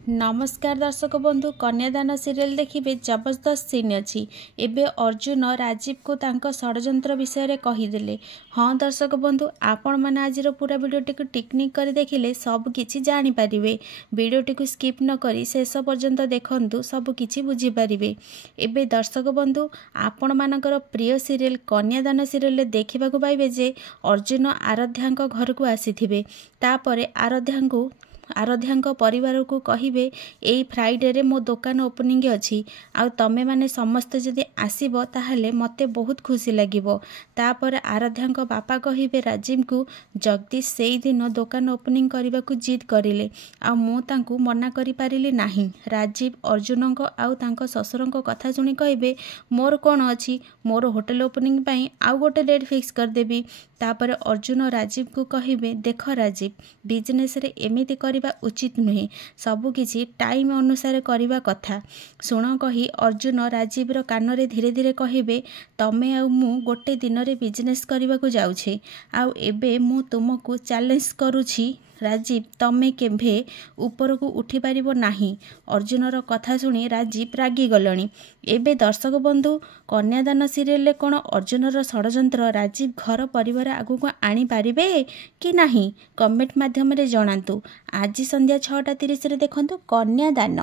नमस्कार दर्शक बंधु कन्यादान सीरियल देखिए जबरदस्त सीन अच्छी एबे अर्जुन राजीव को तांको षड्यंत्र विषय कहीदेले। हाँ दर्शक बंधु आपण मैंने आज पूरा वीडियोटी को टिकनिक कर देखिले सब किछि जानि पारिबे। वीडियोटी को स्किप न करी शेष पर्यंत देखंतु सब किछि बुझी पारिबे। एबे दर्शक बंधु आपण मानकर प्रिय सीरियल कन्यादान सीरियल देखिबा को पाइबे जे अर्जुन आराध्यांक घर को आसीथिबे। तापरे आराध्यांक परिवार को कहिबे एई फ्राइडे रे मो दुकान ओपनिंग अच्छी आ तमे माने समस्त जदि आसीबो ताहले मते बहुत खुशी लागिबो। तापर आराध्यांक बापा कहिबे राजीव को जगदीश सेई दिन दुकान ओपनिंग करबा को जिद करिले आ मो तांकू मना करि पारिली नाही। राजीव अर्जुनक आउ तांको ससुरक कथा सुनी कहिबे मोर कोन अछि मोर होटल ओपनिंग पई आउ गोटे डेट फिक्स कर देबी। तापर अर्जुन राजीव को कहिबे देख राजीव बिजनेस रे एमिति करबा उचित नुहे सबु किछि टाइम अनुसार करबा कथा सुन कही अर्जुन राजीव रो कान रे धीरे धीरे कहिबे तमे आ मु गोटे दिन रे बिजनेस करबा को जाउछे आ एबे मु तुमको चैलेंज करूछि राजीव तमे केभे ऊपर को उठी पारिबो नाही। अर्जुन रो कथा सुनी राजीव रागी गलणी। एबे दर्शक बंधु कन्यादान सीरियल ले कोन अर्जुन रो षड्यंत्र राजीव घर परिवार आगु को आनी पारिबे कि नाही कमेंट माध्यम रे जणांतु। आज संध्या 6:30 रे देखंतु कन्यादान।